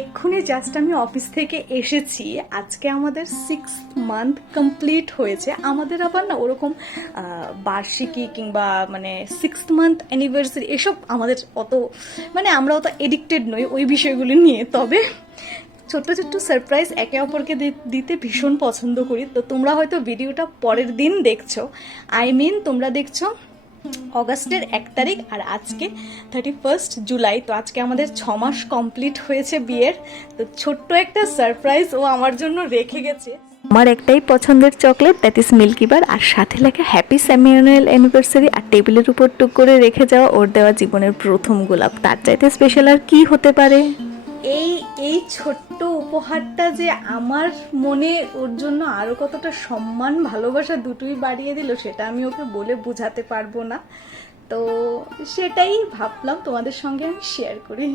এক্ষুনি জাস্ট আমি অফিস থেকে এসেছি। আজকে আমাদের 6th মান্থ কমপ্লিট হয়েছে। আমাদের আবার না ওরকম বার্ষিকী কিংবা মানে 6th মান্থ অ্যানিভার্সারি এসব আমাদের অত মানে আমরা অত এডিক্টেড নই ওই বিষয়গুলো নিয়ে। তবে ছোট্ট ছোট্ট সারপ্রাইজ একে অপরকে দিতে ভীষণ পছন্দ করি। তো তোমরা হয়তো ভিডিওটা পরের দিন দেখছো, তোমরা দেখছো অগাস্টের 1 তারিখ, আর আজকে 31 জুলাই। তো আজকে আমাদের 6 মাস কমপ্লিট হয়েছে বিয়ের। তো ছোট্ট একটা সারপ্রাইজ ও আমার জন্য রেখে গেছে। আমার একটাই পছন্দের চকলেট, দ্যাট ইজ মিল্কি বার, আর সাথে লেখা হ্যাপি সেমিঅ্যানুয়াল অ্যানিভার্সারি, আর টেবিলের উপর টুক করে রেখে যাওয়া ওর দেওয়া জীবনের প্রথম গোলাপ। তার চাইতে স্পেশাল আর কি হতে পারে? এই এই ছোট্ট উপহারটা যে আমার মনে ওর জন্য আরো কতটা সম্মান ভালোবাসা দুটোই বাড়িয়ে দিল সেটা আমি ওকে বলে বোঝাতে পারবো না। তো সেটাই ভাবলাম তোমাদের সঙ্গে আমি শেয়ার করি।